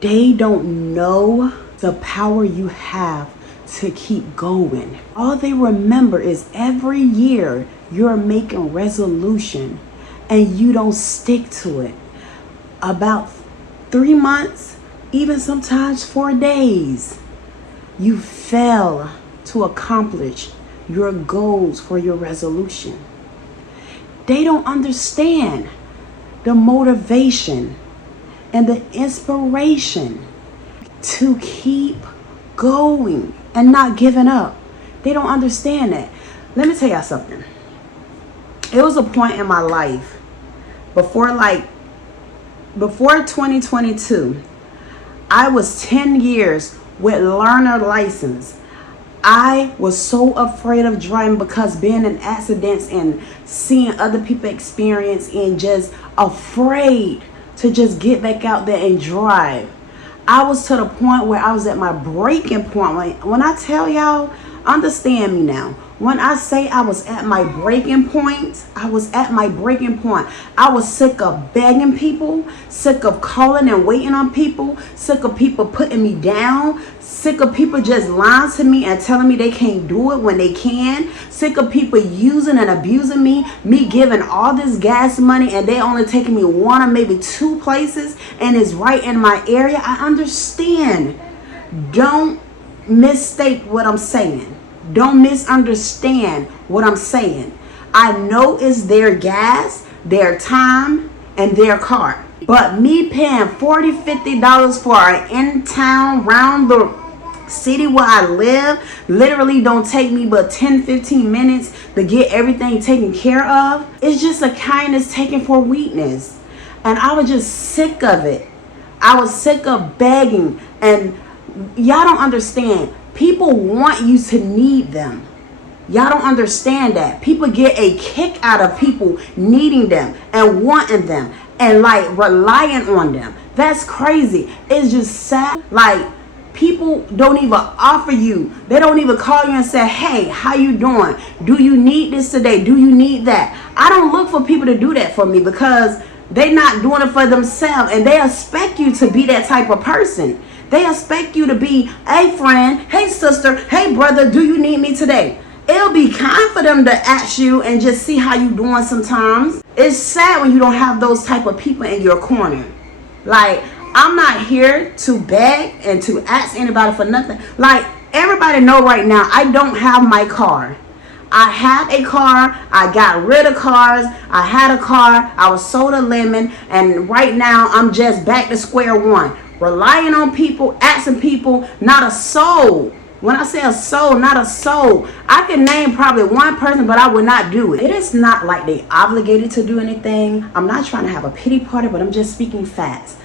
They don't know the power you have to keep going. All they remember is every year you're making resolution and you don't stick to it. About 3 months, even sometimes 4 days, you fail to accomplish your goals for your resolution. They don't understand the motivation and the inspiration to keep going and not giving up. They don't understand that. Let me tell y'all something. It was a point in my life before 2022, I was 10 years with learner license. I was so afraid of driving because being in accidents and seeing other people experience and just afraid to just get back out there and drive. I was to the point where I was at my breaking point. Like, when I tell y'all, understand me now. When I say I was at my breaking point, I was at my breaking point. I was sick of begging people, sick of calling and waiting on people, sick of people putting me down, sick of people just lying to me and telling me they can't do it when they can, sick of people using and abusing me giving all this gas money and they only taking me 1 or maybe 2 places and it's right in my area. I understand. Don't mistake what I'm saying. Don't misunderstand what I'm saying. I know it's their gas, their time, and their car. But me paying $40, $50 for an in-town, round the city where I live, literally don't take me but 10, 15 minutes to get everything taken care of. It's just a kindness taken for weakness. And I was just sick of it. I was sick of begging. And y'all don't understand. People want you to need them. Y'all don't understand that. People get a kick out of people needing them and wanting them and like relying on them. That's crazy. It's just sad. Like, people don't even offer you. They don't even call you and say, hey, how you doing? Do you need this today? Do you need that? I don't look for people to do that for me because they're not doing it for themselves and they expect you to be that type of person. They expect you to be, hey friend, hey sister, hey brother, do you need me today? It'll be kind for them to ask you and just see how you doing sometimes. It's sad when you don't have those type of people in your corner. Like, I'm not here to beg and to ask anybody for nothing. Like, everybody know right now, I don't have my car. I had a car, I got rid of cars, I had a car, I was sold a lemon, and right now I'm just back to square one. Relying on people, asking people, not a soul. When I say a soul, not a soul. I can name probably one person, but I would not do it. It is not like they obligated to do anything. I'm not trying to have a pity party, but I'm just speaking facts.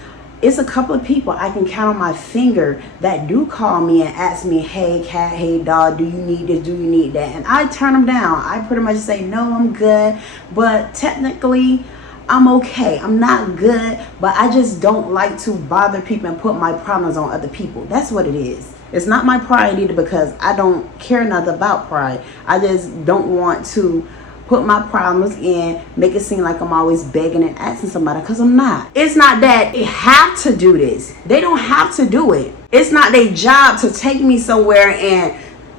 It's a couple of people I can count on my finger that do call me and ask me, hey cat, hey dog, do you need this, do you need that? And I turn them down. I pretty much say, no, I'm good. But technically, I'm okay. I'm not good, but I just don't like to bother people and put my problems on other people. That's what it is. It's not my pride either because I don't care nothing about pride. I just don't want to put my problems in, make it seem like I'm always begging and asking somebody because I'm not. It's not that they have to do this. They don't have to do it. It's not their job to take me somewhere and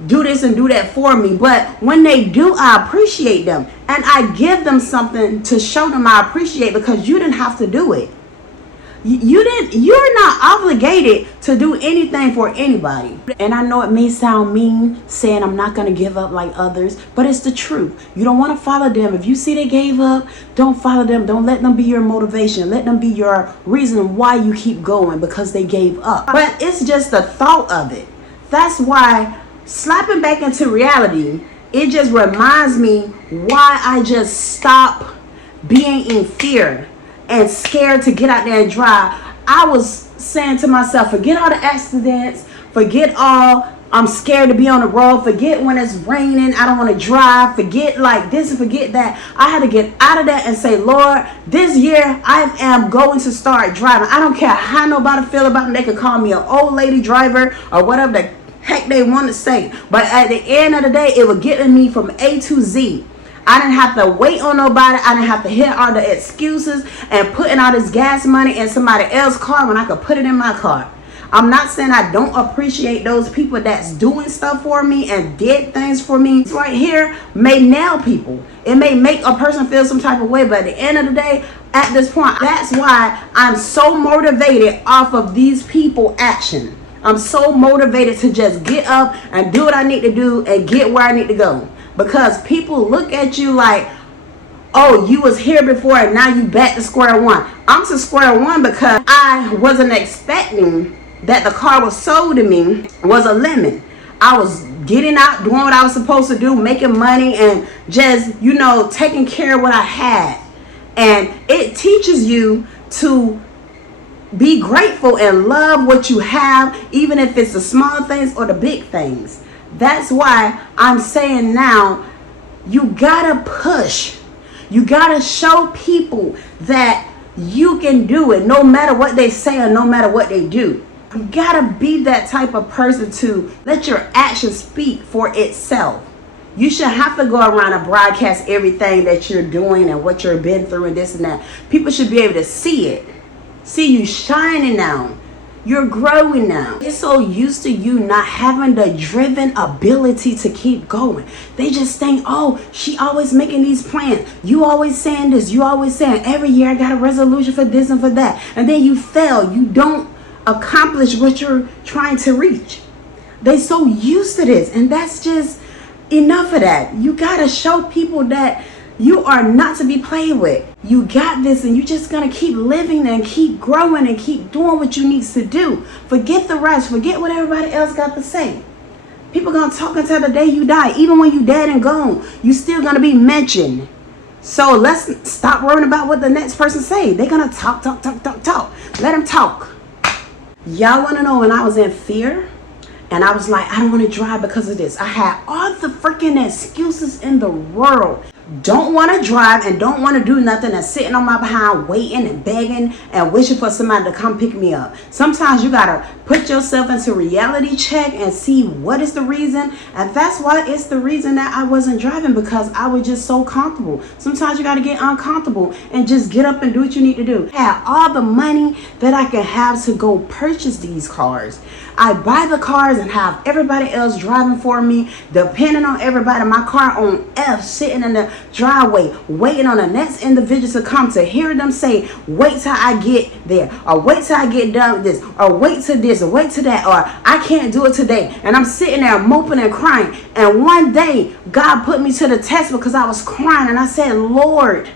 do this and do that for me. But when they do, I appreciate them. And I give them something to show them I appreciate because you didn't have to do it. You're not obligated to do anything for anybody. And I know it may sound mean saying I'm not going to give up like others, but it's the truth. You don't want to follow them. If you see they gave up, don't follow them. Don't let them be your motivation. Let them be your reason why you keep going because they gave up. But it's just the thought of it. That's why slapping back into reality, it just reminds me why I just stop being in fear and scared to get out there and drive. I was saying to myself, forget all the accidents, forget all, I'm scared to be on the road, forget when it's raining, I don't want to drive, forget like this and forget that. I had to get out of that and say, Lord, this year I am going to start driving. I don't care how nobody feel about me. They could call me an old lady driver or whatever the heck they want to say. But at the end of the day, it will get me from A to Z. I didn't have to wait on nobody. I didn't have to hear all the excuses and putting all this gas money in somebody else's car when I could put it in my car. I'm not saying I don't appreciate those people that's doing stuff for me and did things for me. This right here may nail people. It may make a person feel some type of way, but at the end of the day, at this point, that's why I'm so motivated off of these people action. I'm so motivated to just get up and do what I need to do and get where I need to go. Because people look at you like, oh, you was here before and now you back to square one. I'm to square one because I wasn't expecting that the car was sold to me was a lemon. I was getting out, doing what I was supposed to do, making money and just, taking care of what I had. And it teaches you to be grateful and love what you have, even if it's the small things or the big things. That's why I'm saying now, you gotta push. You gotta show people that you can do it no matter what they say or no matter what they do. You gotta be that type of person to let your actions speak for itself. You shouldn't have to go around and broadcast everything that you're doing and what you've been through and this and that. People should be able to see it. See you shining now. You're growing now. They're so used to you not having the driven ability to keep going. They just think, oh, she always making these plans. You always saying this. You always saying every year I got a resolution for this and for that. And then you fail. You don't accomplish what you're trying to reach. They so used to this. And that's just enough of that. You got to show people that you are not to be played with. You got this and you're just going to keep living and keep growing and keep doing what you need to do. Forget the rest. Forget what everybody else got to say. People going to talk until the day you die. Even when you dead and gone, you still going to be mentioned. So let's stop worrying about what the next person say. They're going to talk. Let them talk. Y'all want to know when I was in fear? And I was like, I don't want to drive because of this. I had all the freaking excuses in the world. Don't want to drive and don't want to do nothing and sitting on my behind waiting and begging and wishing for somebody to come pick me up. Sometimes you got to put yourself into reality check and see what is the reason. And that's why it's the reason that I wasn't driving, because I was just so comfortable. Sometimes you got to get uncomfortable and just get up and do what you need to do. I have all the money that I can have to go purchase these cars. I buy the cars and have everybody else driving for me, depending on everybody. My car on F, sitting in the driveway, waiting on the next individual to come to hear them say, wait till I get there, or wait till I get done with this, or wait till this, or wait till that, or I can't do it today. And I'm sitting there moping and crying. And one day, God put me to the test because I was crying. And I said, Lord,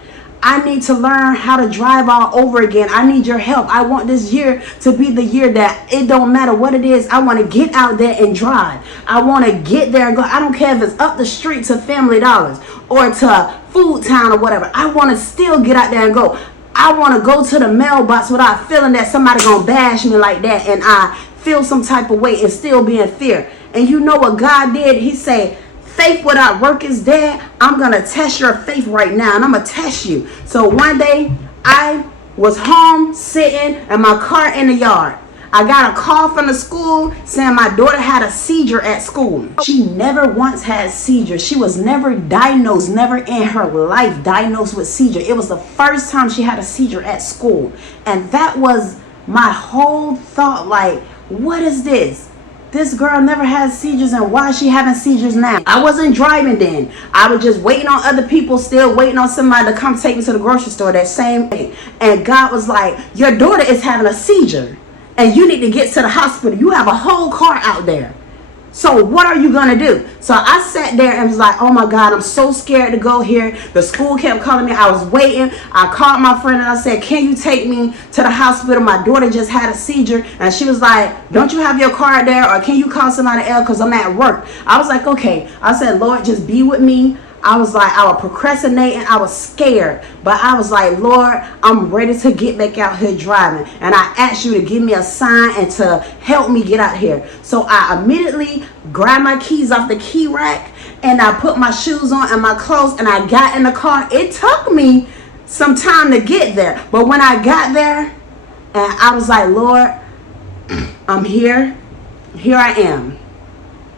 I need to learn how to drive all over again. I need your help. I want this year to be the year that it don't matter what it is. I want to get out there and drive. I want to get there and go. I don't care if it's up the street to Family Dollars or to Food Town or whatever. I want to still get out there and go. I want to go to the mailbox without feeling that somebody going to bash me like that and I feel some type of way and still be in fear. And you know what God did? He said, faith without work is dead. I'm going to test your faith right now, and I'm going to test you. So one day, I was home sitting in my car in the yard. I got a call from the school saying my daughter had a seizure at school. She never once had seizure. She was never diagnosed, never in her life diagnosed with seizure. It was the first time she had a seizure at school. And that was my whole thought, like, what is this? This girl never had seizures, and why is she having seizures now? I wasn't driving then. I was just waiting on other people, still waiting on somebody to come take me to the grocery store that same day. And God was like, your daughter is having a seizure, and you need to get to the hospital. You have a whole car out there. So what are you going to do? So I sat there and was like, oh my God, I'm so scared to go here. The school kept calling me. I was waiting. I called my friend and I said, can you take me to the hospital? My daughter just had a seizure. And she was like, don't you have your car there? Or can you call somebody else because I'm at work? I was like, okay. I said, Lord, just be with me. I was like, I was procrastinating. I was scared. But I was like, Lord, I'm ready to get back out here driving. And I asked you to give me a sign and to help me get out here. So I immediately grabbed my keys off the key rack and I put my shoes on and my clothes and I got in the car. It took me some time to get there. But when I got there and I was like, Lord, I'm here. Here I am.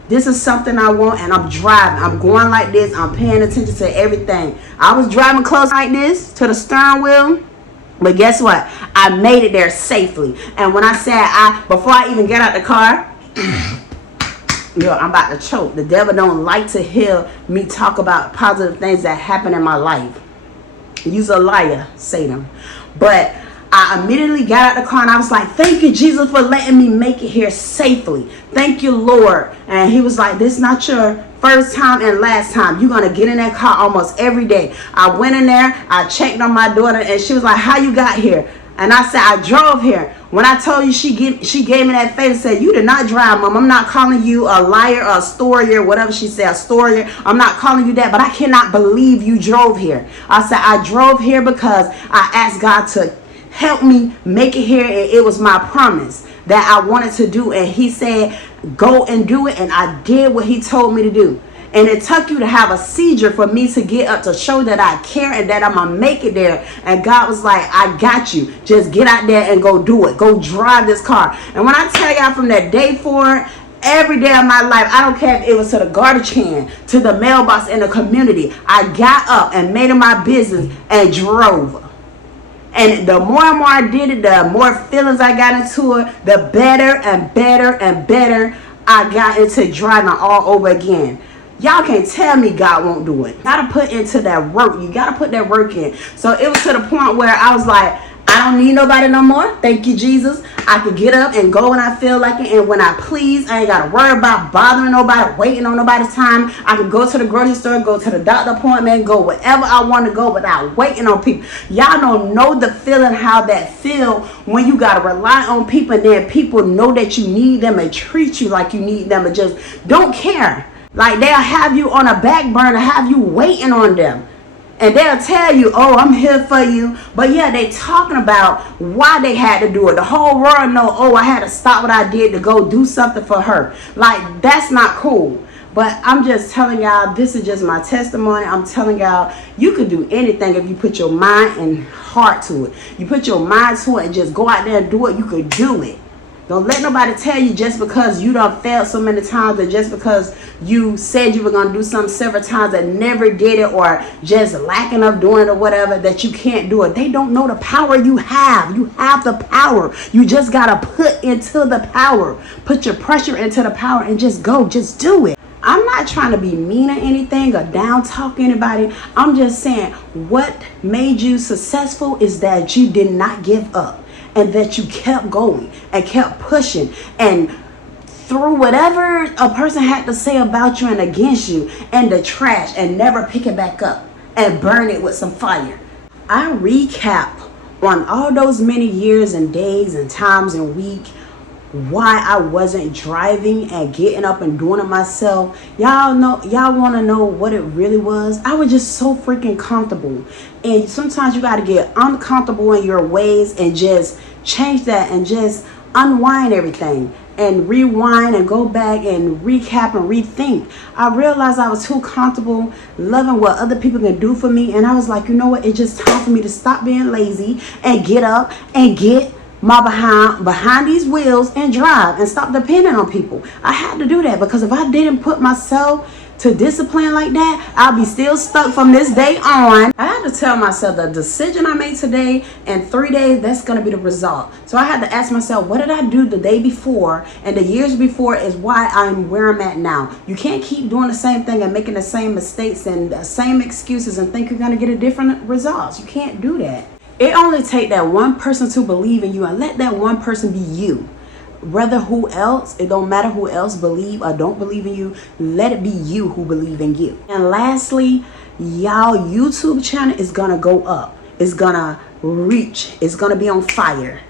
This is something I want, and I'm driving. I'm going like this. I'm paying attention to everything. I was driving close like this to the steering wheel. But guess what? I made it there safely. And when I said before I even get out the car, yo, I'm about to choke. The devil don't like to hear me talk about positive things that happen in my life. You's a liar, Satan. But I immediately got out the car and I was like, thank you, Jesus, for letting me make it here safely. Thank you, Lord. And he was like, this is not your first time and last time. You're going to get in that car almost every day. I went in there. I checked on my daughter and she was like, how you got here? And I said, I drove here. When I told you, she gave me that face and said, you did not drive, Mom. I'm not calling you a liar or a story or whatever she said, a story. I'm not calling you that, but I cannot believe you drove here. I said, I drove here because I asked God to help me make it here, and it was my promise that I wanted to do. And he said, go and do it. And I did what he told me to do. And it took you to have a seizure for me to get up to show that I care and that I'm going to make it there. And God was like, I got you. Just get out there and go do it. Go drive this car. And when I tell y'all, from that day forward, every day of my life, I don't care if it was to the garbage can, to the mailbox in the community, I got up and made it my business and drove. And the more and more I did it, the more feelings I got into it, the better and better and better I got into driving all over again. Y'all can't tell me God won't do it. You gotta put into that work. You gotta put that work in. So it was to the point where I was like, I don't need nobody no more. Thank you, Jesus. I could get up and go when I feel like it and when I please. I ain't got to worry about bothering nobody, waiting on nobody's time. I can go to the grocery store, go to the doctor appointment, go wherever I want to go without waiting on people. Y'all don't know the feeling, how that feel when you got to rely on people and then people know that you need them and treat you like you need them and just don't care. Like they'll have you on a back burner, have you waiting on them. And they'll tell you, oh, I'm here for you. But yeah, they talking about why they had to do it. The whole world know, oh, I had to stop what I did to go do something for her. Like, that's not cool. But I'm just telling y'all, this is just my testimony. I'm telling y'all, you can do anything if you put your mind and heart to it. You put your mind to it and just go out there and do it, you could do it. Don't let nobody tell you just because you done failed so many times, or just because you said you were going to do something several times and never did it, or just lacking of doing it or whatever, that you can't do it. They don't know the power you have. You have the power. You just got to put into the power. Put your pressure into the power and just go. Just do it. I'm not trying to be mean or anything or down talk anybody. I'm just saying what made you successful is that you did not give up. And that you kept going and kept pushing and threw whatever a person had to say about you and against you in the trash and never pick it back up and burn it with some fire. I recap on all those many years and days and times and weeks why I wasn't driving and getting up and doing it myself. Y'all want to know what it really was? I was just so freaking comfortable. And sometimes you got to get uncomfortable in your ways and just change that and just unwind everything and rewind and go back and recap and rethink. I realized I was too comfortable loving what other people can do for me. And I was like, you know what? It's just time for me to stop being lazy and get up and get my behind these wheels and drive and stop depending on people. I had to do that because if I didn't put myself to discipline like that, I'll be still stuck from this day on. I had to tell myself the decision I made today in 3 days, that's going to be the result. So I had to ask myself, what did I do the day before and the years before is why I'm where I'm at now. You can't keep doing the same thing and making the same mistakes and the same excuses and think you're going to get a different results. You can't do that. It only takes that one person to believe in you, and let that one person be you. Whether who else, it don't matter who else believe or don't believe in you, let it be you who believe in you. And lastly, y'all YouTube channel is gonna go up. It's gonna reach, it's gonna be on fire.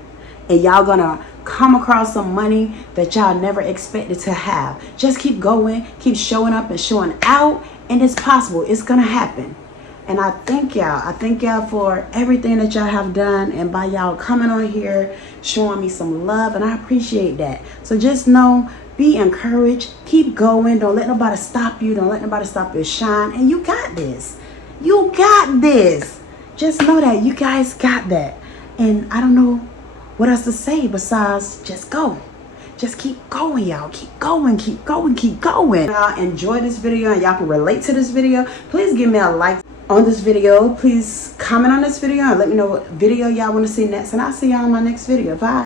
And y'all gonna come across some money that y'all never expected to have. Just keep going, keep showing up and showing out, and it's possible, it's gonna happen. And I thank y'all for everything that y'all have done, and by y'all coming on here, showing me some love, and I appreciate that. So just know, be encouraged, keep going, don't let nobody stop you, don't let nobody stop your shine, and you got this. You got this. Just know that you guys got that. And I don't know what else to say besides just go. just keep going, y'all. Keep going, keep going, keep going. Y'all enjoy this video and y'all can relate to this video. Please give me a like on this video. Please comment on this video and let me know what video y'all want to see next. And I'll see y'all in my next video. Bye.